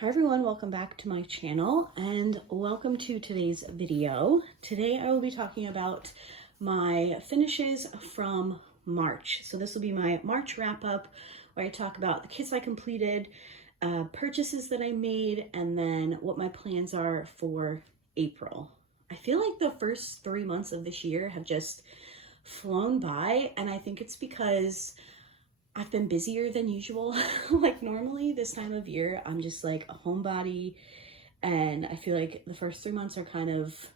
Hi everyone, welcome back to my channel and welcome to today's video. Today I will be talking about my finishes from March. So this will be my March wrap up where I talk about the kits I completed, purchases that I made, and then what my plans are for April. I feel like the first 3 months of this year have just flown by, and I think it's because I've been busier than usual. Like normally this time of year, I'm just like a homebody, and I feel like the first 3 months are kind of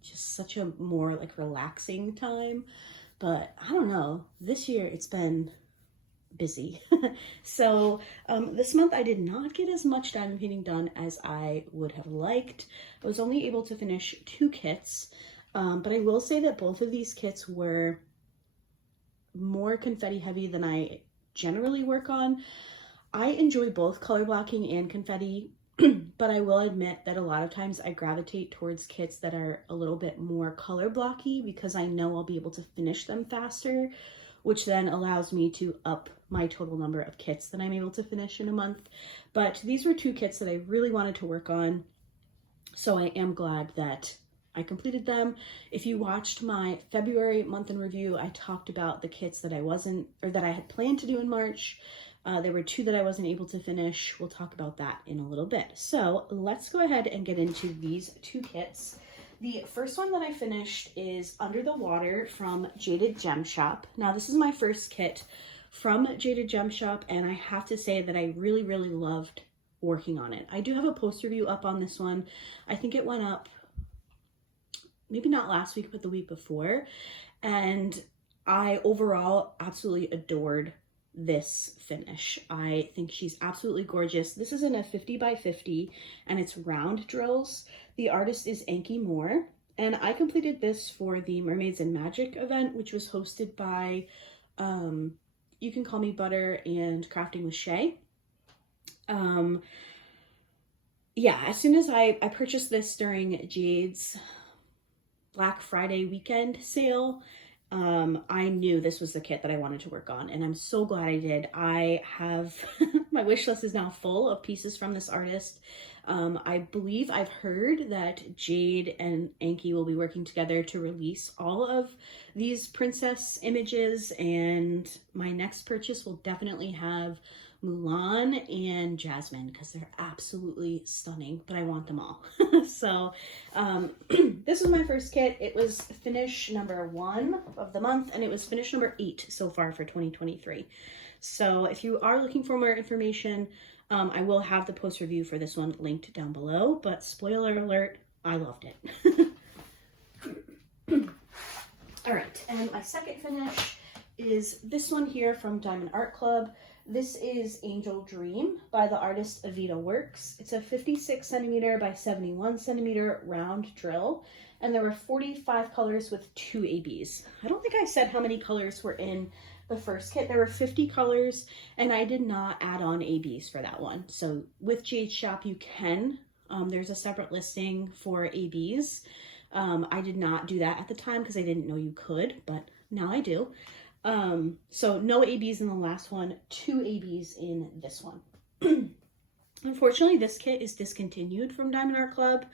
just such a more like relaxing time. But I don't know, this year it's been busy. So this month I did not get as much diamond painting done as I would have liked. I was only able to finish 2 kits, but I will say that both of these kits were more confetti heavy than I generally work on. I enjoy both color blocking and confetti, but I will admit that a lot of times I gravitate towards kits that are a little bit more color blocky because I know I'll be able to finish them faster, which then allows me to up my total number of kits that I'm able to finish in a month. But these were 2 kits that I really wanted to work on, so I am glad that I completed them. If you watched my February month in review, I talked about the kits that I had planned to do in March. There were 2 that I wasn't able to finish. We'll talk about that in a little bit. So let's go ahead and get into these 2 kits. The first one that I finished is Under the Water from Jaded Gem Shop. Now this is my first kit from Jaded Gem Shop, and I have to say that I really loved working on it. I do have a post review up on this one. I think it went up maybe not last week, but the week before. And I overall absolutely adored this finish. I think she's absolutely gorgeous. This is in a 50 by 50 and it's round drills. The artist is Anki Moore. And I completed this for the Mermaids and Magic event, which was hosted by You Can Call Me Butter and Crafting with Shay. Yeah, as soon as I purchased this during Jade's Black Friday weekend sale, I knew this was the kit that I wanted to work on, and I'm so glad I did. I have my wish list is now full of pieces from this artist. I believe I've heard that Jade and Anki will be working together to release all of these princess images, and my next purchase will definitely have Mulan and Jasmine because they're absolutely stunning, but I want them all. So this was my first kit. It was finish number 1 of the month, and it was finish number 8 so far for 2023. So if you are looking for more information, I will have the post review for this one linked down below, but spoiler alert, I loved it. All right, and my second finish is this one here from Diamond Art Club. This is Angel Dream by the artist Avita Works. It's a 56 centimeter by 71 centimeter round drill, and there were 45 colors with 2 ABs. I don't think I said how many colors were in the first kit. There were 50 colors, and I did not add on ABs for that one. So with Jade Shop, you can. There's a separate listing for ABs. I did not do that at the time because I didn't know you could, but now I do. So no ABs in the last one, 2 ABs in this one. Unfortunately, this kit is discontinued from Diamond Art Club,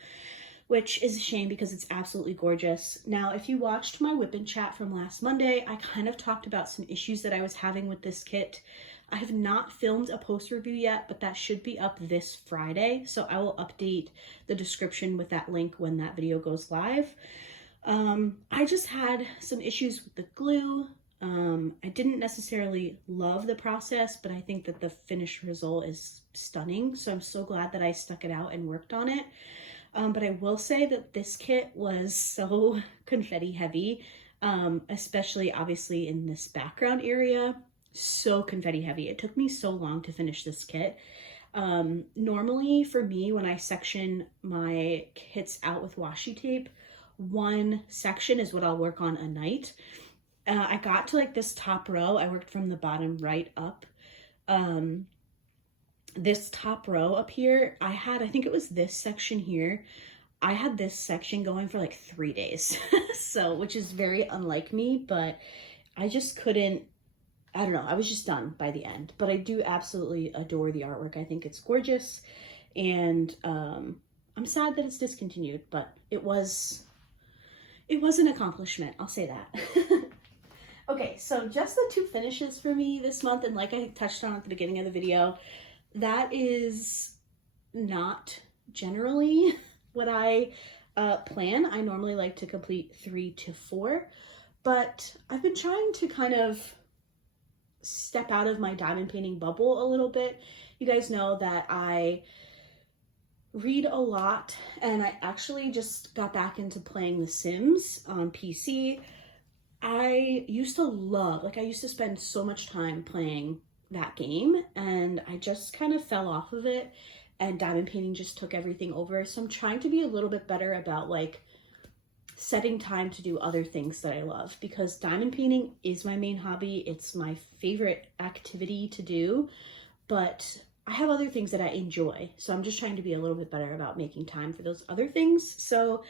which is a shame because it's absolutely gorgeous. Now, if you watched my whip and chat from last Monday, I kind of talked about some issues that I was having with this kit. I have not filmed a post review yet, but that should be up this Friday. So I will update the description with that link when that video goes live. I just had some issues with the glue. I didn't necessarily love the process, but I think that the finished result is stunning. So I'm so glad that I stuck it out and worked on it. But I will say that this kit was so confetti heavy, especially obviously in this background area, so confetti heavy. It took me so long to finish this kit. Normally for me, when I section my kits out with washi tape, one section is what I'll work on a night. I got to like this top row. I worked from the bottom right up. This top row up here, I think it was this section here. I had this section going for like 3 days. So, which is very unlike me, but I just couldn't I don't know, I was just done by the end. But I do absolutely adore the artwork. I think it's gorgeous. And I'm sad that it's discontinued, but it was an accomplishment, I'll say that. Okay, so just the 2 finishes for me this month, and like I touched on at the beginning of the video, that is not generally what I plan. I normally like to complete 3 to 4, but I've been trying to kind of step out of my diamond painting bubble a little bit. You guys know that I read a lot, and I actually just got back into playing The Sims on PC. I used to love, like I used to spend so much time playing that game, and I just kind of fell off of it, and diamond painting just took everything over. So I'm trying to be a little bit better about like setting time to do other things that I love, because diamond painting is my main hobby. It's my favorite activity to do, but I have other things that I enjoy. So I'm just trying to be a little bit better about making time for those other things. So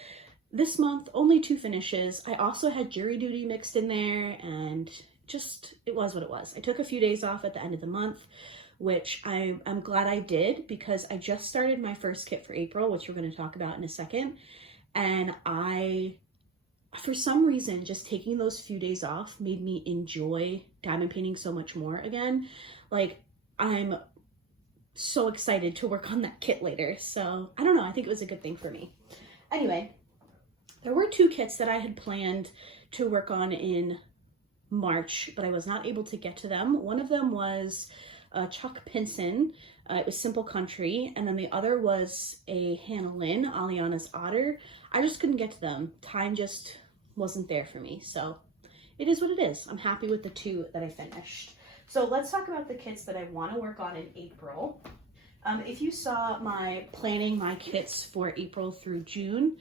this month, only 2 finishes. I also had jury duty mixed in there, and just, it was what it was. I took a few days off at the end of the month, which I'm glad I did, because I just started my first kit for April, which we're going to talk about in a second. And for some reason, just taking those few days off made me enjoy diamond painting so much more again. Like, I'm so excited to work on that kit later. So I don't know, I think it was a good thing for me. Anyway, there were 2 kits that I had planned to work on in March, but I was not able to get to them. One of them was Chuck Pinson. It was Simple Country. And then the other was a Hannah Lynn, Aliana's Otter. I just couldn't get to them. Time just wasn't there for me. So it is what it is. I'm happy with the 2 that I finished. So let's talk about the kits that I want to work on in April. If you saw my planning my kits for April through June,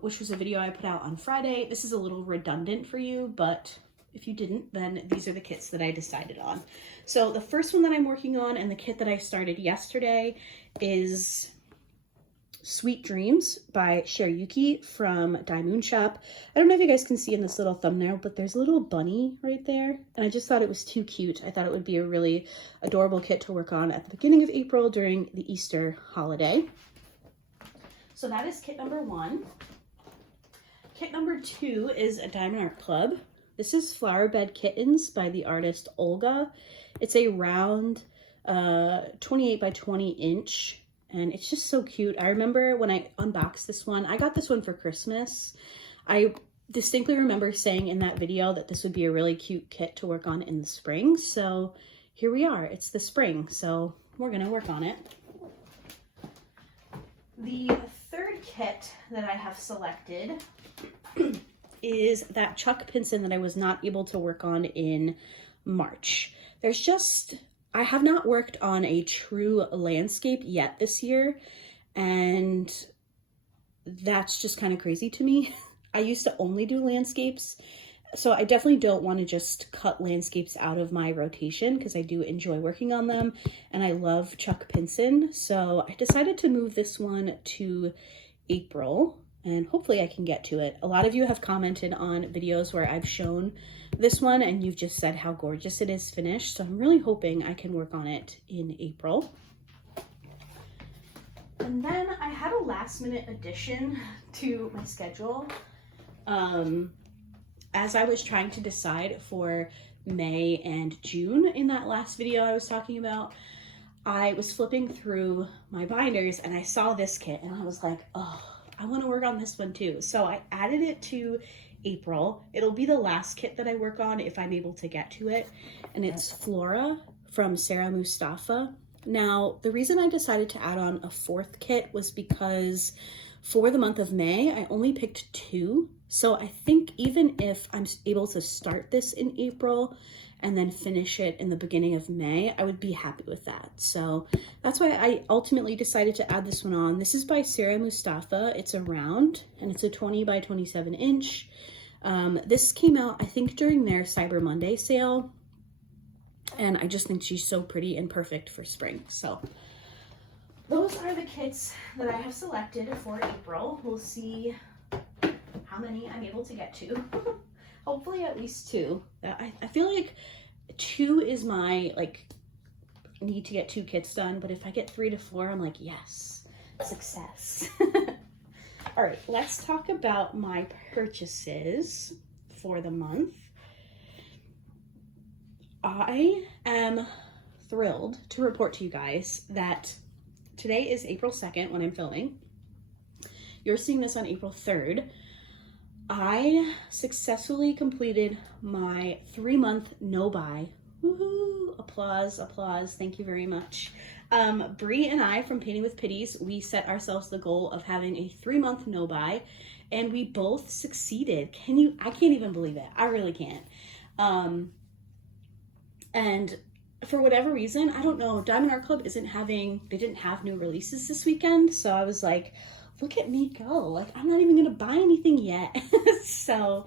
which was a video I put out on Friday, this is a little redundant for you, but if you didn't, then these are the kits that I decided on. So the first one that I'm working on, and the kit that I started yesterday, is Sweet Dreams by Shariyuki from Diamond Shop. I don't know if you guys can see in this little thumbnail, but there's a little bunny right there, and I just thought it was too cute. I thought it would be a really adorable kit to work on at the beginning of April during the Easter holiday. So that is kit number 1. Kit number 2 is a Diamond Art Club. This is Flower Bed Kittens by the artist Olga. It's a round 28 by 20 inch, and it's just so cute. I remember when I unboxed this one, I got this one for Christmas. I distinctly remember saying in that video that this would be a really cute kit to work on in the spring. So here we are, it's the spring, so we're gonna work on it. The third kit that I have selected is that Chuck Pinson that I was not able to work on in March. I have not worked on a true landscape yet this year, and that's just kind of crazy to me. I used to only do landscapes, so I definitely don't want to just cut landscapes out of my rotation, because I do enjoy working on them, and I love Chuck Pinson. So I decided to move this one to April, and hopefully I can get to it. A lot of you have commented on videos where I've shown this one, and you've just said how gorgeous it is finished. So I'm really hoping I can work on it in April. And then I had a last minute addition to my schedule. As I was trying to decide for May and June in that last video I was talking about, I was flipping through my binders and I saw this kit and I was like, oh, I want to work on this one too. So I added it to April. It'll be the last kit that I work on if I'm able to get to it. And it's Flora from Sarah Mustafa. Now, the reason I decided to add on a 4th kit was because for the month of May, I only picked 2. So I think even if I'm able to start this in April and then finish it in the beginning of May, I would be happy with that. So that's why I ultimately decided to add this one on. This is by Sarah Mustafa. It's a round and it's a 20 by 27 inch. This came out, I think, during their Cyber Monday sale. And I just think she's so pretty and perfect for spring. So those are the kits that I have selected for April. We'll see how many I'm able to get to. Hopefully at least 2. I feel like 2 is my, like, need to get 2 kits done, but if I get 3 to 4, I'm like, yes, success. All right, let's talk about my purchases for the month. I am thrilled to report to you guys that today is April 2nd when I'm filming. You're seeing this on April 3rd. I successfully completed my 3-month no-buy. Woohoo! Applause, applause. Thank you very much. Bree and I from Painting with Pities, we set ourselves the goal of having a 3-month no-buy, and we both succeeded. I can't even believe it. I really can't. And for whatever reason, I don't know, Diamond Art Club they didn't have new releases this weekend, so I was like, look at me go. Like, I'm not even gonna buy anything yet. So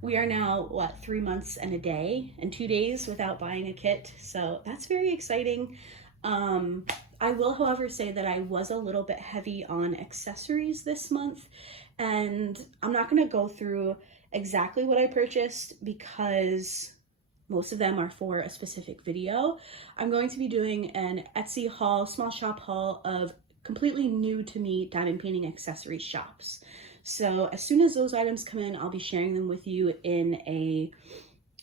we are now, what, 3 months and a day and 2 days without buying a kit. So that's very exciting. I will, however, say that I was a little bit heavy on accessories this month, and I'm not gonna go through exactly what I purchased because most of them are for a specific video. I'm going to be doing an Etsy haul, small shop haul of completely new to me diamond painting accessory shops. So as soon as those items come in, I'll be sharing them with you in a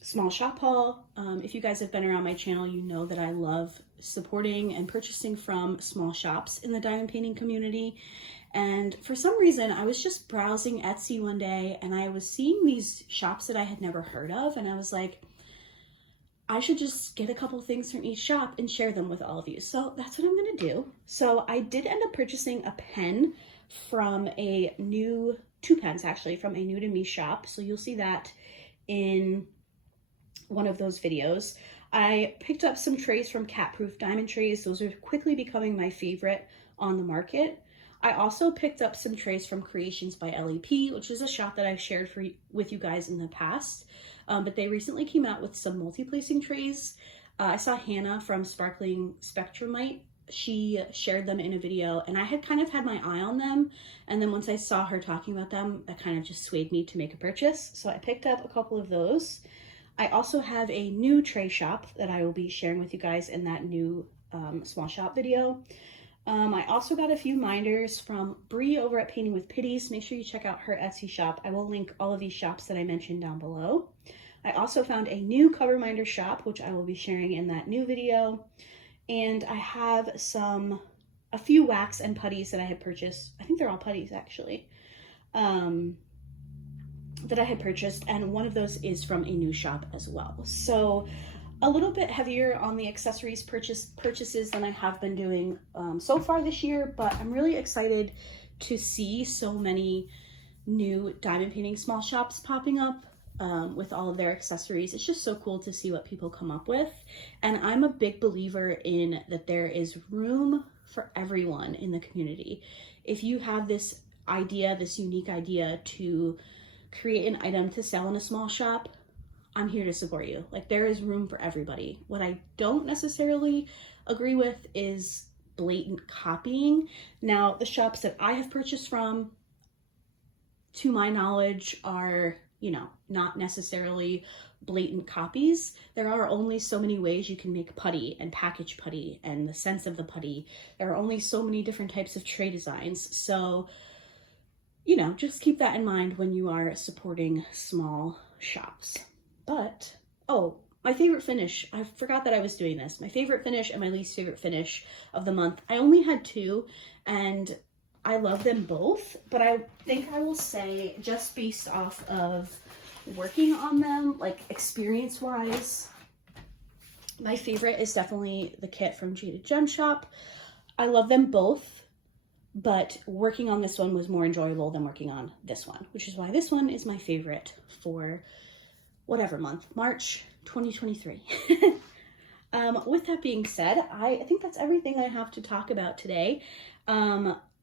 small shop haul. If you guys have been around my channel, you know that I love supporting and purchasing from small shops in the diamond painting community. And for some reason, I was just browsing Etsy one day and I was seeing these shops that I had never heard of, and I was like, I should just get a couple things from each shop and share them with all of you. So that's what I'm gonna do. So I did end up purchasing a pen from two pens actually, from a new to me shop. So you'll see that in one of those videos. I picked up some trays from Cat Proof Diamond Trays. Those are quickly becoming my favorite on the market. I also picked up some trays from Creations by LEP, which is a shop that I've shared with you guys in the past. But they recently came out with some multi-placing trays. I saw Hannah from Sparkling Spectrumite. She shared them in a video, and I had kind of had my eye on them. And then once I saw her talking about them, that kind of just swayed me to make a purchase. So I picked up a couple of those. I also have a new tray shop that I will be sharing with you guys in that new small shop video. I also got a few minders from Bree over at Painting with Pities. Make sure you check out her Etsy shop. I will link all of these shops that I mentioned down below. I also found a new cover minder shop, which I will be sharing in that new video. And I have a few wax and putties that I had purchased. I think they're all putties actually, that I had purchased. And one of those is from a new shop as well. So a little bit heavier on the accessories purchases than I have been doing so far this year, but I'm really excited to see so many new diamond painting small shops popping up with all of their accessories. It's just so cool to see what people come up with. And I'm a big believer in that there is room for everyone in the community. If you have this idea, this unique idea to create an item to sell in a small shop, I'm here to support you. Like, there is room for everybody. What I don't necessarily agree with is blatant copying. Now, the shops that I have purchased from, to my knowledge, are, you know, not necessarily blatant copies. There are only so many ways you can make putty and package putty and the sense of the putty. There are only so many different types of tray designs. So, you know, just keep that in mind when you are supporting small shops. But, oh, my favorite finish. I forgot that I was doing this. My favorite finish and my least favorite finish of the month. I only had 2, and I love them both, but I think I will say, just based off of working on them, like experience-wise, my favorite is definitely the kit from Jaded Gem Shop. I love them both, but working on this one was more enjoyable than working on this one, which is why this one is my favorite for whatever month, March 2023. With that being said, I think that's everything I have to talk about today.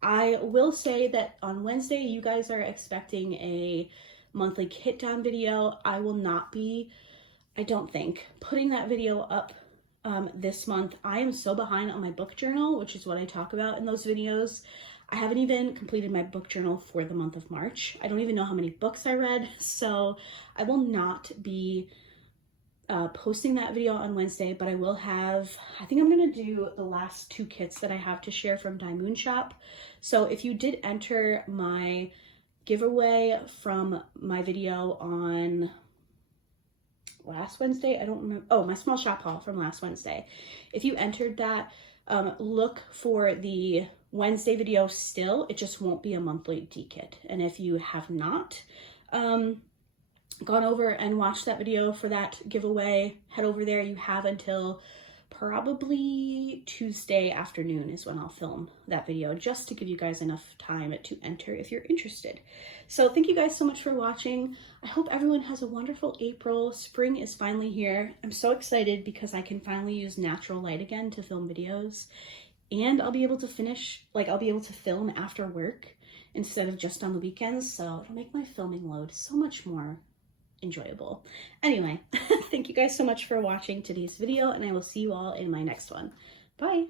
I will say that on Wednesday, you guys are expecting a monthly kit down video. I will not be, I don't think, putting that video up this month. I am so behind on my book journal, which is what I talk about in those videos. I haven't even completed my book journal for the month of March. I don't even know how many books I read, so I will not be posting that video on Wednesday, but I will have, I think I'm going to do the last 2 kits that I have to share from Diamond Shop. So if you did enter my giveaway from my video on last Wednesday, I don't remember, oh, my small shop haul from last Wednesday. If you entered that, look for the Wednesday video still. It just won't be a monthly kit. And if you have not gone over and watched that video for that giveaway, head over there. You have until probably Tuesday afternoon is when I'll film that video, just to give you guys enough time to enter if you're interested. So thank you guys so much for watching. I hope everyone has a wonderful April. Spring is finally here. I'm so excited because I can finally use natural light again to film videos, and I'll be able to I'll be able to film after work instead of just on the weekends. So it'll make my filming load so much more enjoyable. Anyway, thank you guys so much for watching today's video, and I will see you all in my next one. Bye.